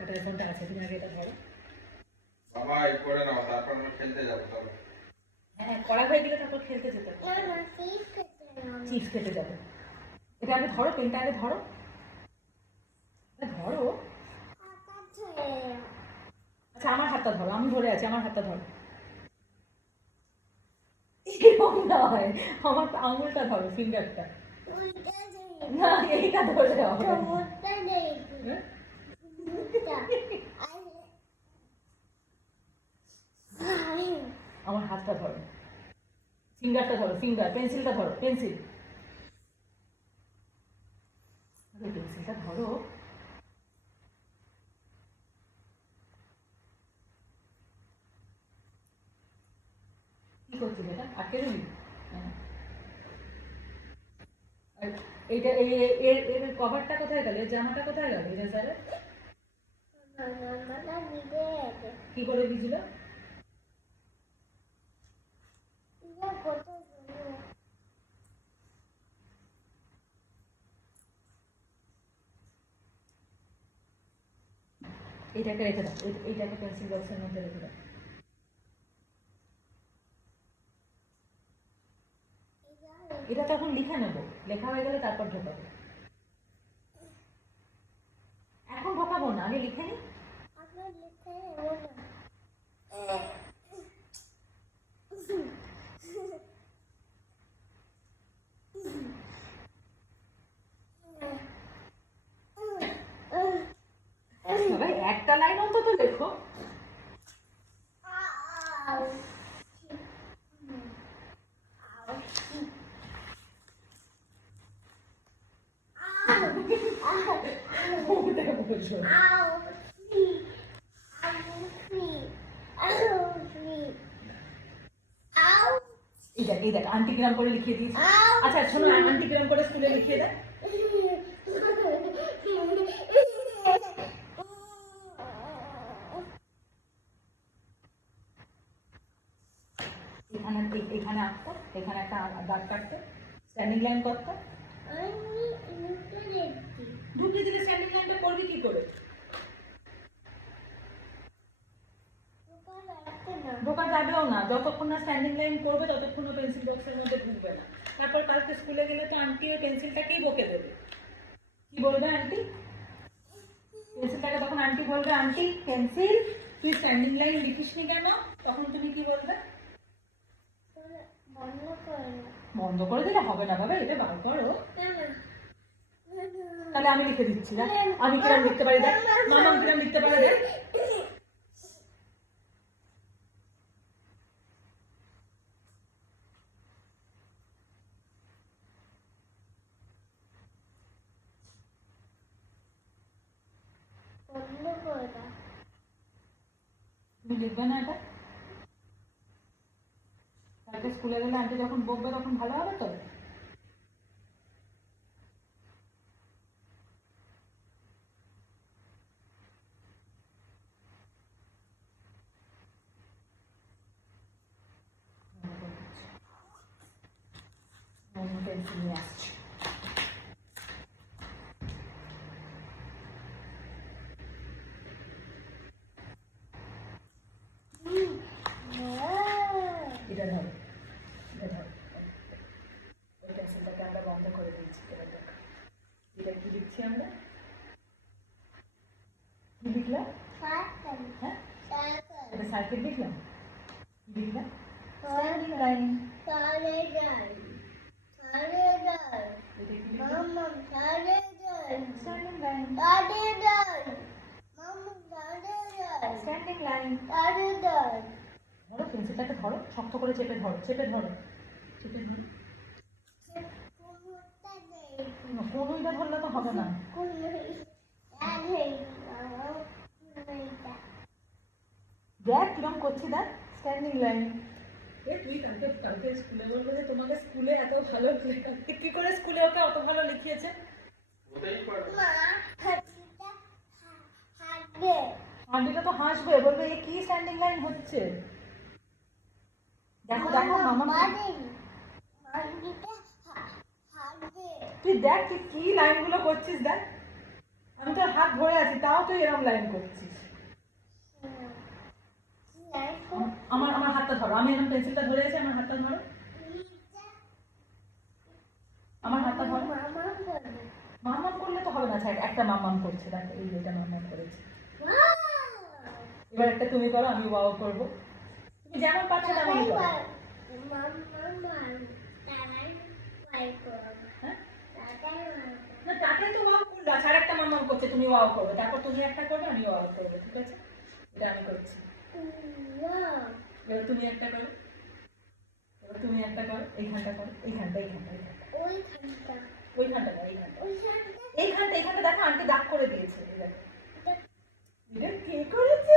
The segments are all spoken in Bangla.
এটা ফোনটা আছে, তুমি আগে এটা ধরো। বাবা এই করে নাও, তারপর আমরা খেলতে যাবো। চলো। হ্যাঁ, কড়া হয়ে গেলে তারপর খেলতে যেতে হবে। চিপস খেতে যাবে। এটা আগে ধরো, পেনটা আগে ধরো, ধরো। আচ্ছা আমার হাতটা ধরো, আমি ধরে আছি, আমার হাতটা ধরো। এরকম নয়, আমার আঙুলটা ধরো, ফিঙ্গারটা। না এইটা ধরে হবে। আমার হাতটা ধরো, ফিঙ্গারটা ধরো, ফিঙ্গার, পেন্সিলটা ধরো, পেন্সিল, পেন্সিলটা ধরো। কি করছিস এটা? আটকে দিবি? এইটা এর কভারটা কোথায় গেল? এর জামাটা কোথায় গেল? এটা স্যারের কি করে ভিজল? এইটাকে রেখে দাও, এইটাকে পেন্সিল বক্সের মধ্যে রেখে দাও। এটা তো এখন লিখে নেবো, লেখা হয়ে গেলে তারপর ঢোকাবো। এখন ঢোকাবো না, আগে লিখে নি। ভাই একটা লাইন অন্তত লেখো। এই দেখ আন্টি গ্রাম করে লিখিয়ে দিয়েছি। আচ্ছা শোনো, আন্টি গ্রাম করে স্কুলে লিখিয়ে দেয়। এখানে এখানে আঁকতো, এখানে একটা দাগ কাটতো, স্ট্যান্ডিং লাইন করতো। ঢুকিয়ে দিলে স্ট্যান্ডিং লাইনটা করবি কি করে? ঢোকা যাবেও না, যতক্ষণ না স্ট্যান্ডিং লাইন করবে ততক্ষণ পেন্সিল বক্সের মধ্যে ঢুকবে না। তারপর কালকে স্কুলে গেলে তো আন্টি ওই পেন্সিলটাকেই বকে দেবে। কি বলবে আন্টি? পেন্সিলটাকে তখন আন্টি বলবে, আন্টি পেন্সিল তুই স্ট্যান্ডিং লাইন লিখিসনি কেন? তখন তুমি কি বলবে? বন্ধ করে দিলে হবে না বাবা, এটা বার করো। তাহলে আমি লিখে দিচ্ছি না, আমি কিরম লিখতে পারি দেখ, মামা কিরম লিখতে পারে দেখ। তুমি লিখবে না এটা? কালকে স্কুলে গেলে আন্টি যখন বকবে তখন ভালো হবে তো? পেন্সিল নিয়ে আসছি। এটা ধরো, এটা ধরো, ওই পেন্সিলটাকে আমরা বন্ধ করে দিয়েছি। এবার দেখো এটা কি লিখছি আমরা? কি লিখলাম? হ্যাঁ এটা সার্কেল লিখলাম। কি লিখলাম? Standing line. Standing line. Standing line. ধরো পেন্সিলটাকে ধরো, শক্ত করে চেপে ধরো, চেপে ধরো, চেপে ধরো। কোনোইটা ধরলে তো হবে না। দেখ কিরম করছি, দেখ স্ট্যান্ডিং লাইন। তুই কালকে স্কুলে বলবে যে তোমাকে স্কুলে এত ভালো কি করে স্কুলে ওকে অত ভালো লিখিয়েছে? আন্টিটা তো হাসবে, বলবে এ কি স্ট্যান্ডিং লাইন হচ্ছে। দেখো দেখো মামা, তুই দেখ তুই কি লাইনগুলো করছিস দেখ। আমি তো হাত ধরে আছি, তাও তুই এরকম লাইন করছিস। আমার আমার হাতটা ধরো, আমি এরকম পেন্সিলটা ধরে আছি, আমার হাতটা ধরো, আমার হাতটা ধরো। মাম্মাম করলে তো হবে না, ছাড়, একটা মাম্মাম করছে, দেখো এই যেটা মাম্মাম করেছে। এবার একটা তুমি করো, আমি ওয়াও করবো, তুমি যেমন পারছো তেমনই করো। হ্যাঁ না, তাকে তো ওয়াও করলো, আর একটা মাম্মাম করছে, তুমি ওয়াও করবে, তারপর তুমি একটা করবে, আমি ওয়াও করবো, ঠিক আছে? এটা আমি করছি। এবার তুমি একটা করো, এবার তুমি একটা করো, এইখানটা করো, এইখানটা এইখানটা এইখানটা ওইখানটা না, এইখানটা এইখানটা এইখানটা দেখো আন্টি দাগ করে দিয়েছে, এই দেখো। এটা কে করেছে?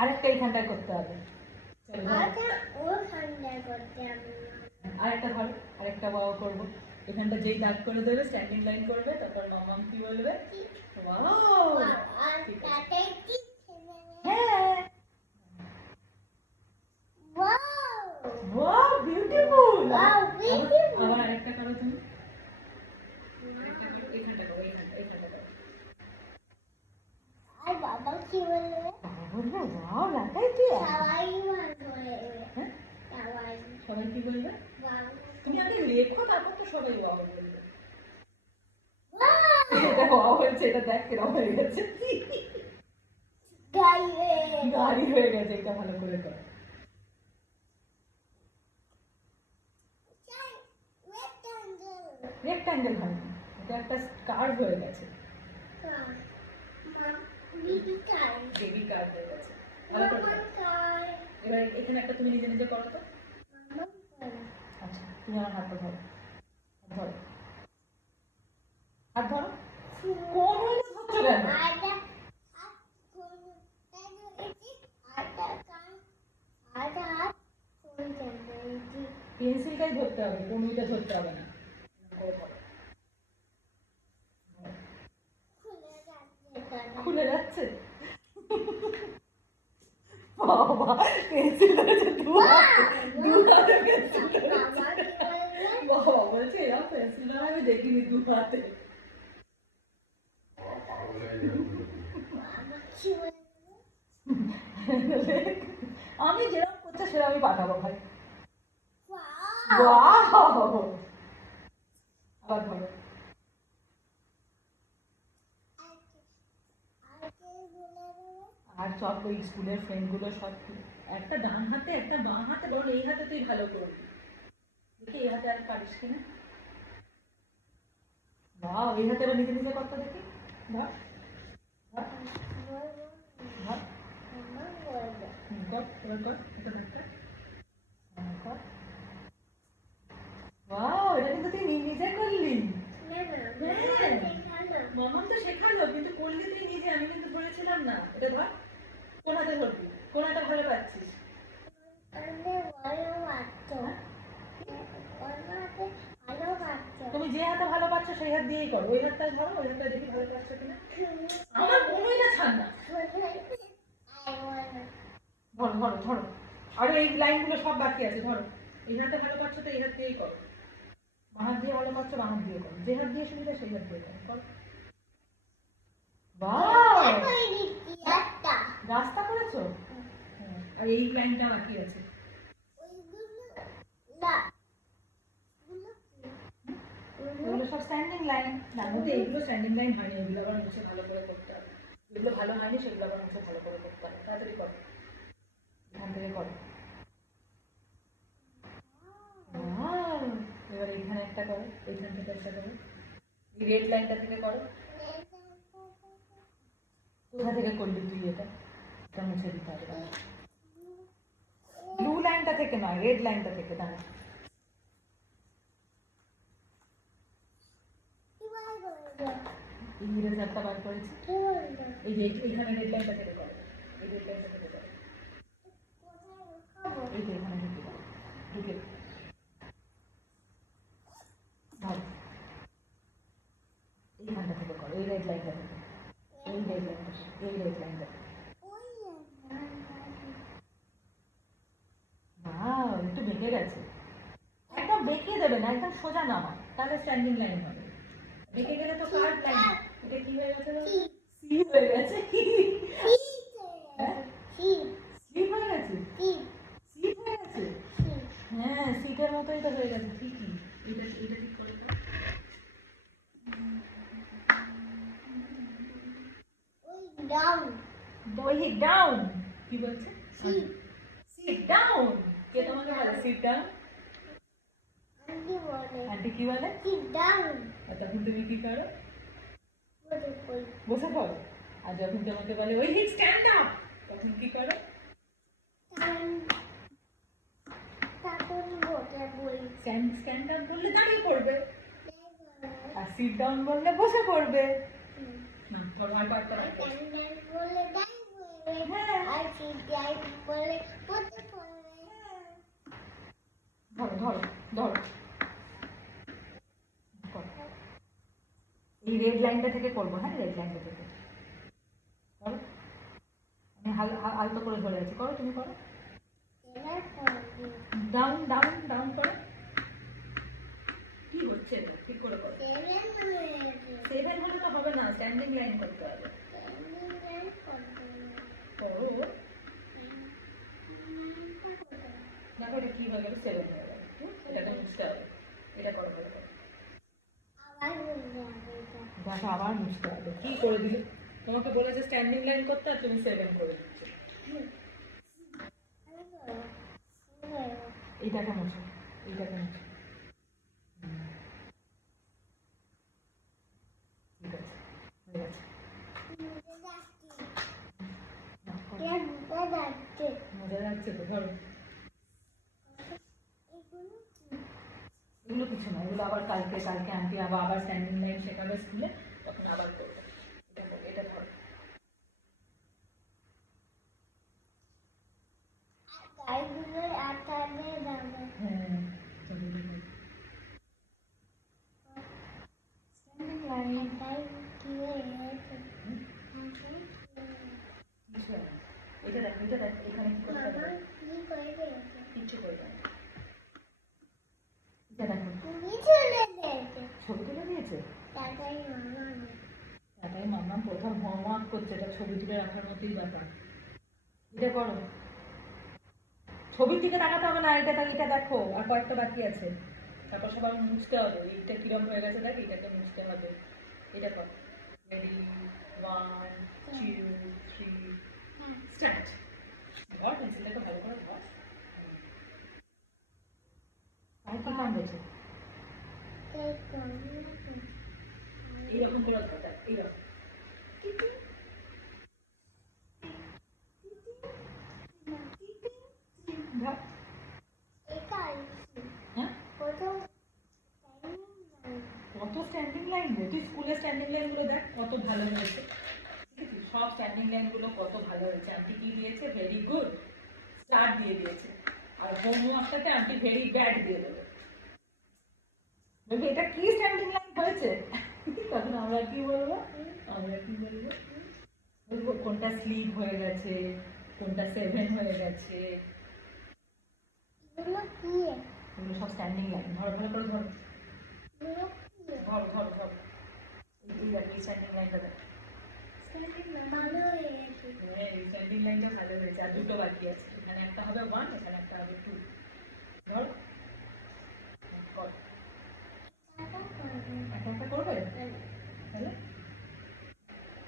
আরেকটা এইখানটায় করতে হবে। চলো আরেকটা ধরো, আরেকটা ওয়াও করবো। এখানটা যেই দাগ করে দেবে, স্ট্যান্ডিং লাইন করবে, তারপর মামাম কি বলবে? ওয়াও। হ্যাঁ, ওয়াও বিউটিফুল। আবার আরেকটা করো তুমি, আরেকটা করো, এইখানটা করো, এইখানটা এইখানটা করো। বাবা বলবে ওয়াও লাগাই তুই। হ্যাঁ সবাই কি বলবে? তুমি আগে লেখো, তারপর তো সবাই ওয়াও বলবে। এটা ওয়াও হয়েছে, এটা দেখ কিরকম হয়ে গেছে, গাড়ি হয়ে গেছে। এটা ভালো করে কর। রেক্ট্যাঙ্গেল হয়নি, এটা একটা কার্ভ হয়ে গেছে, বেবি কার্ভ হয়ে গেছে। ভালো করে কর। এবার এখানে একটা তুমি নিজে নিজে করো তো। আচ্ছা তুমি আমার হাতটা ধরো, ধরো হাত ধরো। কোন হইলে ধরছো কেন? পেন্সিলটাই ধরতে হবে, কোনটা ধরতে হবে না। খুলে যাচ্ছে বাবা, পেন্সিল ধরেছে দু হাতে পেন্সিল ধরেছে। বাবা বলছে এরকম পেন্সিল ধরা আমি দেখিনি দু হাতে। আমি যেরকম করছে সেরকমই পাঠাবো ভাই। আবার ধরো। আর সব ওই স্কুলের ফ্রেন্ড গুলো সব একটা ডান হাতে একটা বাঁ হাতে, বরং এই হাতে তুই ভালো করবি, দেখি এই হাতে আর পারিস কিনা। বাহ, এই হাতে এবার নিজে নিজে করতে দেখি। ধর ধর ধর, কর এবার কর, এটা ধরতে কর। বাহ, এটা কিন্তু তুই নিজে করলি। হ্যাঁ মামাম তো শেখালো, কিন্তু করলি তুই নিজে, আমি কিন্তু বলেছিলাম না। এটা ধর, কোন হাতে ধরবি, কোন হাতে ভালো পাচ্ছিস? তুমি যে হাতে ভালো পাচ্ছ সেই হাত দিয়েই করো, ওই হাতটা ধরো, ওই হাতটা দেখি ভালো পাচ্ছ কিনা। আমার কোনোইটা ছাড় না, ধরো ধরো ধরো। আর এই লাইনগুলো সব বাকি আছে, ধরো। এই হাতে ভালো পাচ্ছ তো এই হাত দিয়েই করো, বাঁ হাত দিয়ে ভালো পাচ্ছ বাঁ হাত দিয়ে করো, যে হাত দিয়ে সুবিধা সেই হাত দিয়ে করো। বাহ, রাস্তা করেছো। আর এই লাইনটা বাকি আছে। এগুলো সব স্ট্যান্ডিং লাইন, তার মধ্যে এইগুলো স্ট্যান্ডিং লাইন হয়নি, এগুলো আবার মুছে ভালো করে করতে হবে। যেগুলো ভালো হয়নি সেগুলো আবার মুছে ভালো করে করতে হবে। তাড়াতাড়ি করো, এখান থেকে করো। এবার এইখানে একটা করো, এইখান থেকে একটা করো, এই রেড লাইনটা থেকে করো। কোথা থেকে করলি তুই এটা? এটা মুছে দিতে হবে। ব্লু লাইনটা থেকে নয়, রেড লাইনটা থেকে। দাঁড়া, এই ইরেজারটা বার করেছি, এই যে এইখানে রেড লাইনটা থেকে করো, এই রেড লাইনটা থেকে করো, এই যে এখানে ঢুকে দাও, ঢুকে ধর, এইখানটা থেকে করো, এই রেড লাইনটা থেকে, এই রেড লাইনটা, এই রেড লাইনটা। বাহ, একটু বেঁকে গেছে। একদম বেঁকে দেবে না, একদম সোজা নামা, তাহলে স্ট্যান্ডিং লাইন হবে। বেঁকে গেলে তো কার্ভ লাইন। এটা কি হয়ে গেছে বলো? সি হয়ে গেছে। হ্যাঁ? স্লিপ হয়ে গেছে? স্লিপ হয়ে গেছে? হ্যাঁ, সিটের মতোই তো হয়ে গেছে ঠিকই। এটা ঠিক করে দাও। বই ডাউন। কি বলছে? Sit down. কে তোমাকে বলে সিট ডাউন? আন্টি কি বলে? আর তখন তুমি কি করো? বসে পড়ো। আর যখন তোমাকে বলে ওই স্ট্যান্ড আপ, তখন কি করো? স্ট্যান্ড আপ বললে দাঁড়িয়ে পড়বে, আর সিট ডাউন বললে বসে পড়বে। না ধরো আর পারতে পারবে। ধরো ধরো ধরো। করো। এই রেড লাইনটা থেকে করবো, হ্যাঁ রেড লাইনটা থেকে করো। আমি আলতো করে ধরে আছি, করো তুমি করো। ডাউন ডাউন ডাউন করো। কি হচ্ছে এটা? ঠিক করে করো। 7 হলে তো হবে না, স্ট্যান্ডিং লাইন করতে হবে। করো। দেখো এটা কি হয়ে গেল, 7 হয়ে গেল। এটাকে মুছতে হবে। এটা করো করো করো। দেখো আবার মুছতে হবে। কি করে দিলে? তোমাকে বলেছে স্ট্যান্ডিং লাইন করতে, আর তুমি 7 করে দিচ্ছ। এইটাকে মুছো, এইটাকে মুছো। ঠিক আছে, হয়ে গেছে। মজা লাগছে তো, ধরো। এগুলো কিছু না, এগুলো আবার কালকে আন্টি আবার স্ট্যান্ডিং লাইন শেখাবে স্কুলে, তখন আবার করবে। এটা করো, এটা ধরো। হ্যাঁ স্ট্যান্ডিং লাইন। এটা দেখো, এটা দেখো, এখানে কি করতে হবে? কিচ্ছু করবে না। এটা দেখো, ছবি তুলে দিয়েছে। তাই মাম্মা প্রথম হোমওয়ার্ক করছে, এটা ছবি তুলে রাখার মতোই ব্যাপার। এটা করো। ছবির দিকে তাকাতে হবে না, এটা দেখো, আর কয়েকটা বাকি আছে। তারপর সবার মুছতে হবে। এইটা কিরম হয়ে গেছে দেখ, এটাকে মুছতে হবে। এটা কর। Ready, 1 2 3 start. ধর পেন্সিলটাকে ভালো করে ধর। আর কি কামড়েছে? এইরকম করে ধর, দেখ এইরকম। ধর। হ্যাঁ, কত স্ট্যান্ডিং লাইন রে! তুই স্কুলের স্ট্যান্ডিং লাইন গুলো দেখ কত ভালো হয়েছে। দেখেছিস সব স্ট্যান্ডিং লাইন গুলো কত ভালো হয়েছে। আন্টি কি দিয়েছে? ভেরি গুড স্টার দিয়ে দিয়েছে। আর হোমওয়ার্কটাতে আন্টি ভেরি ব্যাড দিয়ে দেবে। বলবে এটা কি স্ট্যান্ডিং লাইন হয়েছে? তখন আমরা কি বলবো? আমরা কি বলবো? বলবো কোনটা স্লিপ হয়ে গেছে, কোনটা 7 হয়ে গেছে। এগুলো সব স্ট্যান্ডিং লাইন। ধরো ভালো করে ধরো। ধরো ধরো ধরো। এই দেখ, এই স্ট্যান্ডিং লাইনটা দেখ। হ্যাঁ, এই স্ট্যান্ডিং লাইনটা ভালো হয়েছে। আর দুটো বাকি আছে, এখানে একটা হবে 1, এখানে একটা হবে 2। ধর, কর। একটা একটা করবে তাহলে?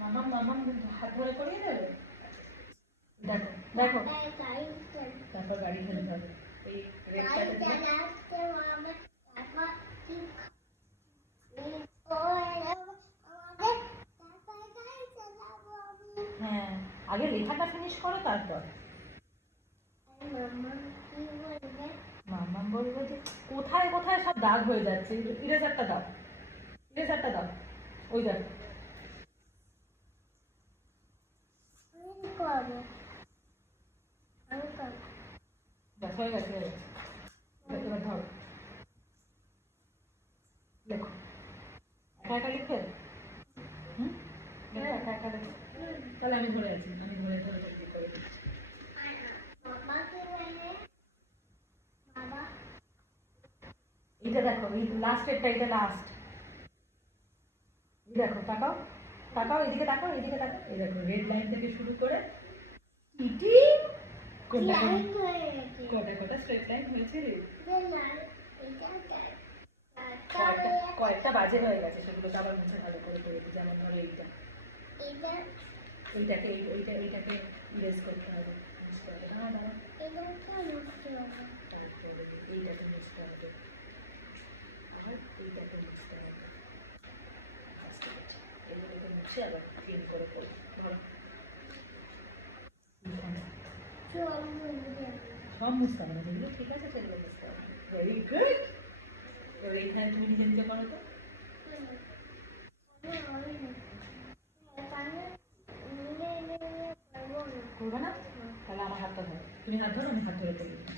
মামাম হাত ধরে করিয়ে দেবে। দেখো দেখো, তারপর গাড়ি ফেলতে হবে। এই রেডটাকে দিলে। হ্যাঁ, আগে লেখাটা ফিনিশ করো তারপর। মাম্মাম বলবো যে কোথায় কোথায় সব দাগ হয়ে যাচ্ছে, ইরেজারটা দাও, ইরেজারটা দাও। ওই দেখো। ব্যাস হয়ে গেছে, হয়ে গেছে। এবার ধরো, লেখো। একা একা লিখবে? হুম, লেখো একা একা লেখো। তাহলে আমি ধরে আছি, আমি ধরে ধরে ঠিক করে দিচ্ছি। এটা দেখো, এই লাস্টেরটা, এটা লাস্ট। দেখো তাকাও। তাকাও এদিকে, তাকাও এদিকে, তাকাও। এই দেখো রেড লাইন থেকে শুরু করে টিটি কোনটা কটা কটা স্ট্রেট লাইন হয়েছে রে? কয়েকটা বাজে হয়ে গেছে, সেগুলোকে আবার মুছে ভালো করে করেছি। যেমন ধরো এইটা, এইটাকে ইরেজ করতে হবে, মুছতে হবে। তারপরে এইটাকে মুছতে হবে, আর এইটাকে মুছতে হবে। এগুলোকে মুছে আবার ক্লিন করে করবো। ধরো সব মুছতে হবে না, যেগুলো ঠিক আছে সেগুলো মুছতে হবে। Very good. এবার এইখানে তুমি নিজে নিজে করো তো। করবে না? তাহলে আমার হাতটা ধরো, তুমি হাত ধরো, আমি হাত ধরে করে দিচ্ছি।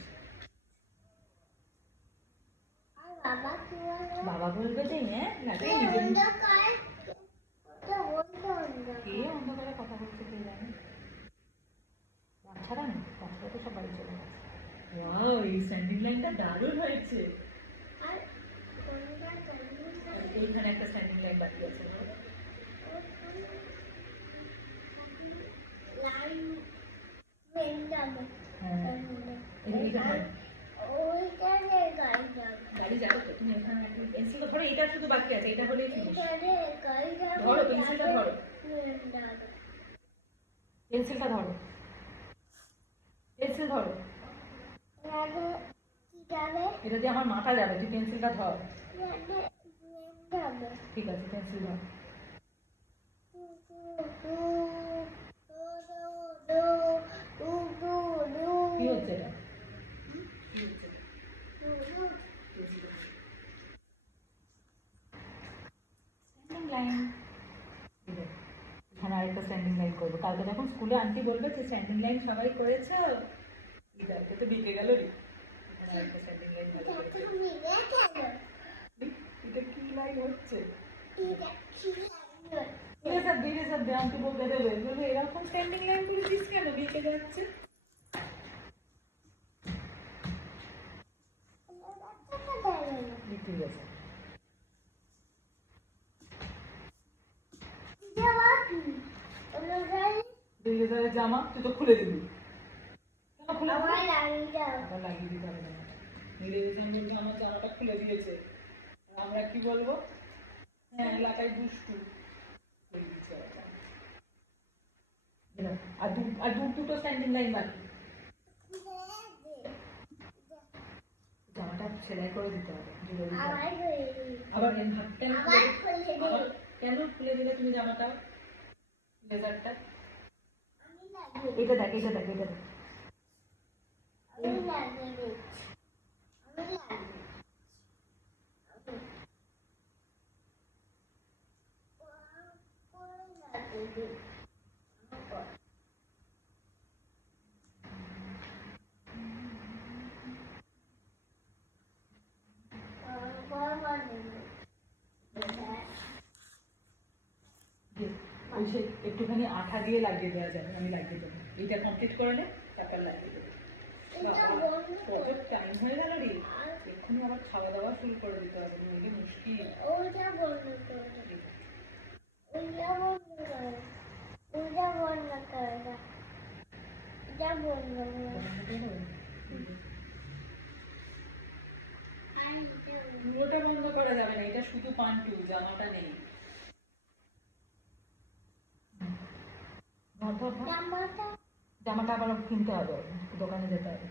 বাবা বলবে যে হ্যাঁ লাগে নিজে নিজে। কে অন্ধকারে কথা বলছে কে জানে? বাচ্চারা নেই, বাচ্চারা তো সব বাড়ি চলে গেছে। ওয়াও, এই স্ট্যান্ডিং লাইনটা দারুণ হয়েছে। এইখানে একটা স্ট্যান্ডিং লাইন বাকি আছে। গাড়ি যাবে তো, তুমি এখানে পেন্সিলটা ধরো, এইটা শুধু বাকি আছে, এটা হলেই ফিনিশ। ধরো পেন্সিলটা, ধরো পেন্সিলটা, ধরো পেন্সিল ধরো। এটা দিয়ে আমার মাথা যাবে, তুই পেন্সিলটা ধর। ঠিক আছে, পেন্সিল ধর। কি হচ্ছে এটা? Standing line. এখানে আরেকটা স্ট্যান্ডিং লাইন করবো। কালকে যখন স্কুলে আন্টি বলবে যে স্ট্যান্ডিং লাইন সবাই করেছো, এটা তো বেঁকে গেল রে। এখানে আরেকটা স্ট্যান্ডিং লাইন ভালো করে। এটা কি লাইন হচ্ছে? ধীরে সব দে, আন্টি বলতে দেবে বলবে এরকম স্ট্যান্ডিং লাইন করেছিস কেন, বেঁকে যাচ্ছে। ঠিক আছে, জামা তুই তো খুলে দিবি, কেন খুলে আবার লাগিয়ে দিতে হবে না। আমার জামাটা খুলে দিয়েছে, আমরা কি বলবো? হ্যাঁ, এলাকায় দুষ্টু। আর দুটো স্ট্যান্ডিং লাইন বাকি। জামাটা সেলাই করে দিতে হবে। আবার কেন খুলে দিলে তুমি জামাটা, ব্লেজারটা? এটা দেখ, এটা দেখ, এটা দেখ। একটুখানি আঠা দিয়ে লাগিয়ে দেওয়া যাবে, আমি লাগিয়ে দেবো। এইটা কমপ্লিট করে নে, তারপর লাগিয়ে দেবো। কত টাইম হয়ে গেল রে, এক্ষুনি আবার খাওয়া দাওয়া শুরু করে দিতে হবে, নইলে মুশকিল। পুরোটা বন্ধ করা যাবে না, এটা শুধু পান্টু, জামাটা নেই। জামাটা আবার কিনতে হবে, দোকানে যেতে হবে।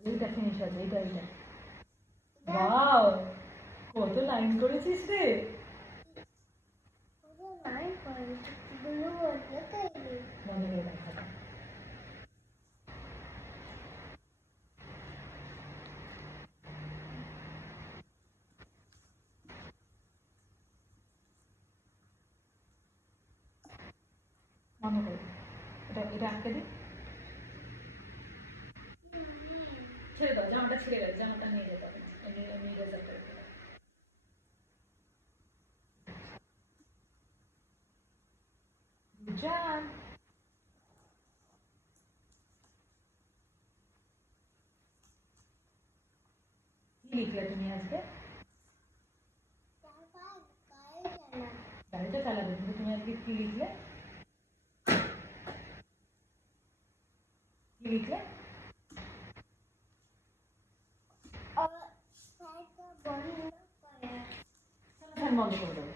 এইটা ফিনিশ আছে, এইটা এইটা। ওয়াও, কত লাইন করেছিস রে। বন্ধ করে দেখা। বন্ধ করে এটা, এটা আটকে দিই। ছেড়ে দাও, জামাটা ছিঁড়ে গেছে, জামাটা নিয়ে যেতে হবে, আমি রেজাল্ট করে দেবো। যা কি লিখলে তুমি আজকে? গাড়িটা চালাবে, কিন্তু তুমি আজকে কি লিখলে? কি লিখলে? ফ্যান বন্ধ করে দেবো।